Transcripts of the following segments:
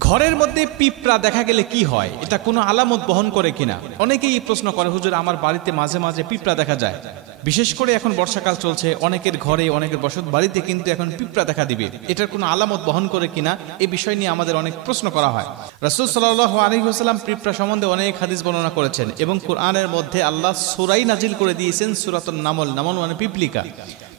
ঘরের মধ্যে পিঁপড়া দেখা গেলে কি হয়, এটা কোনো আলামত বহন করে কিনা? অনেকেই এই প্রশ্ন করে, হুজুর আমার বাড়িতে মাঝে মাঝে পিঁপড়া দেখা যায়, বিশেষ করে এখন বর্ষাকাল চলছে, অনেকের ঘরে অনেকের বসত বাড়িতে কিন্তু এখন পিঁপড়া দেখা দিবে, এটার কোনো আলামত বহন করে কিনা? এই বিষয় নিয়ে আমাদের অনেক প্রশ্ন করা হয়। রাসূল সাল্লাল্লাহু আলাইহি ওয়াসাল্লাম পিঁপড়া সম্বন্ধে অনেক হাদিস বর্ণনা করেছেন এবং কোরআনের মধ্যে আল্লাহ সূরাই নাজিল করে দিয়েছেন, সূরাতুন নামল। নামল মানে পিপলিকা।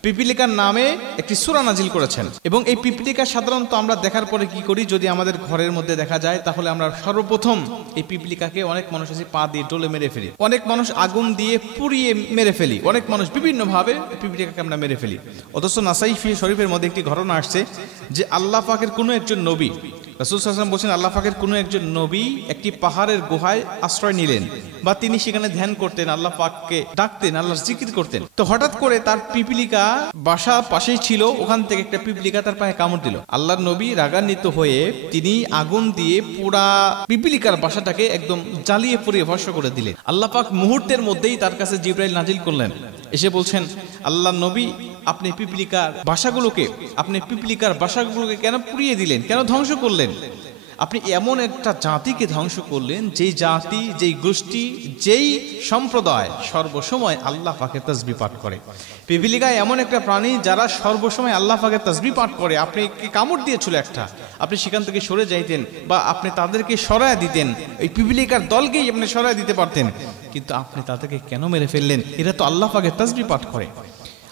পিপিলিকার নামে একটি সূরা নাজিল করেছেন এবং এই পিপিলিকা সাধারণত আমরা দেখার পরে কি করি, যদি আমাদের ঘরের মধ্যে দেখা যায় তাহলে আমরা সর্বপ্রথম এই পিপিলিকাকে, অনেক মানুষ আছে পা দিয়ে ডলে মেরে ফেলি, অনেক মানুষ আগুন দিয়ে পুড়িয়ে মেরে ফেলি, অনেক মানুষ বিভিন্নভাবে পিপিলিকাকে আমরা মেরে ফেলি। অথচ নাসাই শরীফের মধ্যে একটি ঘটনা আসছে যে আল্লাহ পাকের কোনো একজন নবী, রাসূল সাল্লাল্লাহু আলাইহি ওয়াসাল্লাম বলেছেন, আল্লাহ পাকের কোনো একজন নবী একটি পাহাড়ের গুহায় আশ্রয় নিলেন বা তিনি সেখানে ধ্যান করতেন, আল্লাহ পাককে ডাকতেন, আল্লাহর জিকির করতেন। তো হঠাৎ করে তার পিপিলিকা বাসা পাশেই ছিল, ওখান থেকে একটা পিপিলিকা তার পায়ে কামড় দিল। আল্লাহর নবী রাগান্বিত হয়ে তিনি আগুন দিয়ে পুরা পিপিলিকার বাসাটাকে একদম জ্বালিয়ে পুড়িয়ে ভস্ম করে দিলেন। আল্লাহ পাক মুহূর্তের মধ্যেই তার কাছে জিবরাইল নাজিল করলেন, এসে বলছেন, আল্লাহর নবী আপনি পিপিলিকার বাসাগুলোকে কেন পুড়িয়ে দিলেন, কেন ধ্বংস করলেন? আপনি এমন একটা জাতিকে ধ্বংস করলেন, যেই জাতি, যেই গোষ্ঠী, যেই সম্প্রদায় সর্বসময় আল্লাহ পাকের তাসবিহ পাঠ করে। পিপিলিকা এমন একটা প্রাণী যারা সর্বসময় আল্লাহ পাকের তাসবিহ পাঠ করে। আপনি কামড় দিয়েছিল একটা, আপনি সেখান থেকে সরে যাইতেন বা আপনি তাদেরকে সরায় দিতেন, এই পিপিলিকার দলকেই আপনি সরায় দিতে পারতেন, কিন্তু আপনি তাদেরকে কেন মেরে ফেললেন? এরা তো আল্লাহ পাকের তাসবিহ পাঠ করে।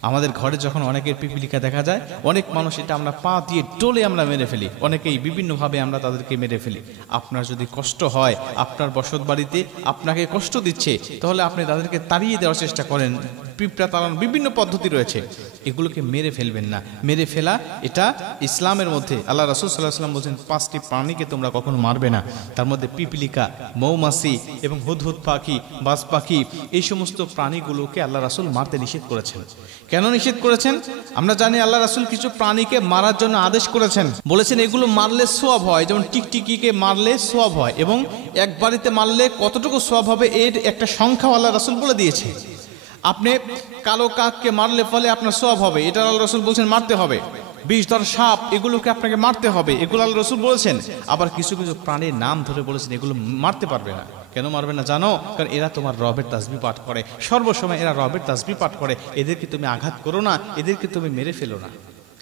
আমাদের ঘরে যখন অনেকের পিপিলিকা দেখা যায়, অনেক মানুষ এটা আমরা পা দিয়ে টোলে আমরা মেরে ফেলি, অনেকেই বিভিন্নভাবে আমরা তাদেরকে মেরে ফেলি। আপনার যদি কষ্ট হয়, আপনার বসত বাড়িতে আপনাকে কষ্ট দিচ্ছে, তাহলে আপনি তাদেরকে তাড়িয়ে দেওয়ার চেষ্টা করেন। পিঁপড়া তাড়ানোর বিভিন্ন পদ্ধতি রয়েছে, এগুলোকে মেরে ফেলবেন না। মেরে ফেলা এটা ইসলামের মধ্যে আল্লাহ রাসূল সাল্লাল্লাহু আলাইহি ওয়াসাল্লাম বলেছেন, 5টি প্রাণীকে তোমরা কখনো মারবে না। তার মধ্যে পিপিলিকা, মৌমাছি এবং হুদহুদ পাখি, বাজ পাখি, এই সমস্ত প্রাণীগুলোকে আল্লাহ রাসূল মারতে নিষেধ করেছেন। কেন নিষেধ করেছেন? আমরা জানি আল্লাহ রাসূল কিছু প্রাণীকে মারার জন্য আদেশ করেছেন, বলেছেন এগুলো মারলে সওয়াব হয়, যেমন টিকটিকিকে মারলে সওয়াব হয় এবং এক বাড়িতে মারলে কতটুকু সওয়াব হবে এর একটা সংখ্যাও আল্লাহ রাসূল বলে দিয়েছে। আপনি কালো কাককে মারলে ফলে আপনার সওয়াব হবে, এটা আল্লাহ রাসূল বলছেন মারতে হবে। বিষধর সাপ, এগুলোকে আপনাকে মারতে হবে, এগুলো আল্লাহ রাসূল বলেছেন। আবার কিছু কিছু প্রাণীর নাম ধরে বলেছেন এগুলো মারতে পারবে না। কেন মারবে না জানো? কারণ এরা তোমার রবের তাসবিহ পাঠ করে, সর্বসময় এরা রবের তাসবিহ পাঠ করে, এদেরকে তুমি আঘাত করো না, এদেরকে তুমি মেরে ফেলো না,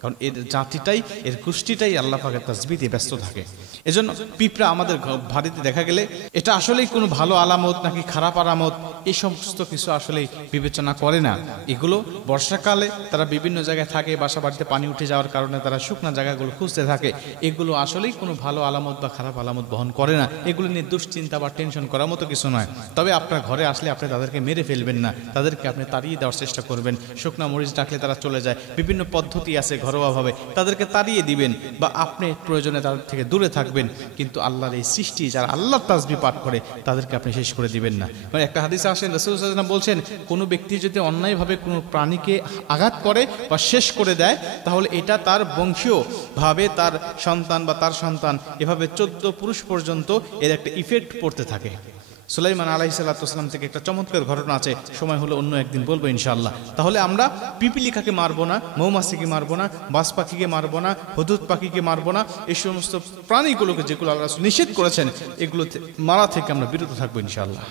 কারণ এর জাতিটাই, এর গোষ্ঠীটাই আল্লাহ পাকের তাসবিহ দিয়ে ব্যস্ত থাকে। এজন্য পিঁপড়া আমাদের বাড়িতে দেখা গেলে এটা আসলেই কোনো ভালো আলামত নাকি খারাপ আলামত, এই সমস্ত কিছু আসলেই বিবেচনা করে না। এগুলো বর্ষাকালে তারা বিভিন্ন জায়গায় থাকে, বাসা বাড়িতে পানি উঠে যাওয়ার কারণে তারা শুকনা জায়গাগুলো খুঁজতে থাকে, এগুলো আসলেই কোনো ভালো আলামত বা খারাপ আলামত বহন করে না। এগুলো নিয়ে দুশ্চিন্তা বা টেনশন করার মতো কিছু নয়। তবে আপনার ঘরে আসলে আপনি তাদেরকে মেরে ফেলবেন না, তাদেরকে আপনি তাড়িয়ে দেওয়ার চেষ্টা করবেন। শুকনা মরিচ ডাকলে তারা চলে যায়, বিভিন্ন পদ্ধতি আছে ঘরোয়াভাবে, তাদেরকে তাড়িয়ে দিবেন বা আপনি প্রয়োজনে তাদের থেকে দূরে থাকবেন। কিন্তু আল্লাহর এই সৃষ্টি যারা আল্লাহর তাসবিহ পাঠ করে তাদেরকে আপনি শেষ করে দিবেন না। মানে একটা হাদিসে আসেন, রাসূল সাল্লাল্লাহু আলাইহি ওয়াসাল্লাম বলছেন, কোনো ব্যক্তি যদি অন্যায়ভাবে কোনো প্রাণীকে আঘাত করে বা শেষ করে দেয়, তাহলে এটা তার বংশীয় ভাবে তার সন্তান বা তার সন্তান, এভাবে 14 পুরুষ পর্যন্ত এর একটা ইফেক্ট পড়তে থাকে। সুলাইমান আলাইহিস সালাতু ওয়াস সালাম থেকে একটা চমৎকার ঘটনা আছে, সময় হলো অন্য একদিন বলবো ইনশাআল্লাহ। তাহলে আমরা পিপিলিকাকে মারবো না, মৌমাছিকে মারবো না, বাজ পাখিকে মারবো না, হুদহুদ পাখিকে মারবো না, এই সমস্ত প্রাণীগুলোকে যেগুলো আল্লাহ রাসূল নিষেধ করেছেন, এগুলো মারা থেকে আমরা বিরত থাকবো ইনশাআল্লাহ।